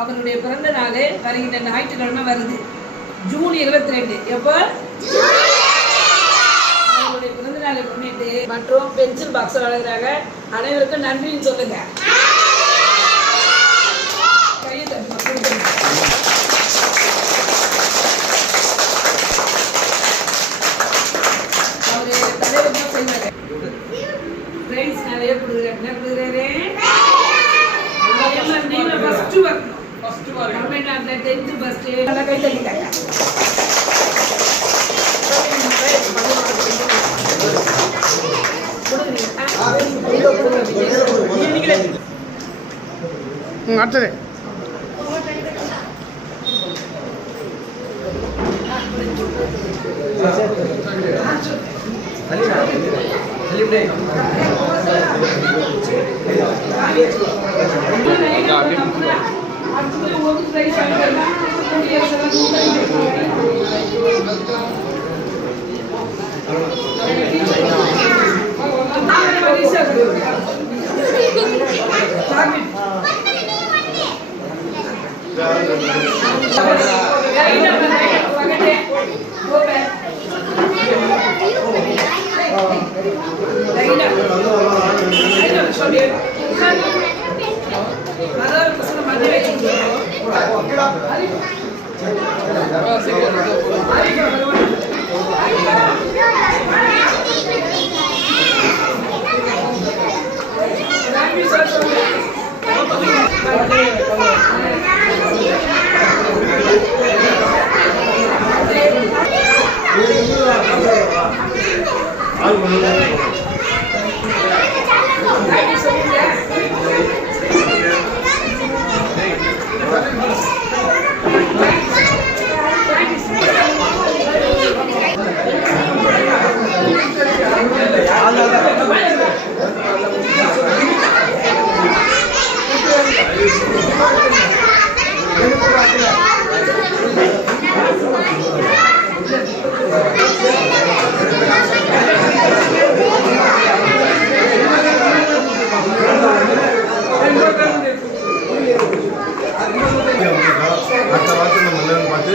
அவருடைய பிறந்த நாள் வருகின்ற ஞாயிற்றுக்கிழமை வருது. ஜூன் 22. எப்போ அவருடைய பிறந்த நாளை முன்னிட்டு மற்றும் பென்சில் பாக்ஸ் வழங்குறாங்க. அனைவருக்கும் நன்றின்னு சொல்லுங்க. கையை தட்டு. அவரு தலைவர் தான் செய்வாங்க. ஃப்ரெண்ட்ஸ் நிறைய கொடுக்குறாரு. என்ன கொடுக்குறாரு? ஃபர்ஸ்ட் வரணும். ஃபர்ஸ்ட் வரணும். தமிழ்நாட்டுல 10th ஃபர்ஸ்ட் நல்லா கை தட்டிட்டாங்க. அடுத்தது அடுத்த வாரத்தில் நம்ம பார்த்து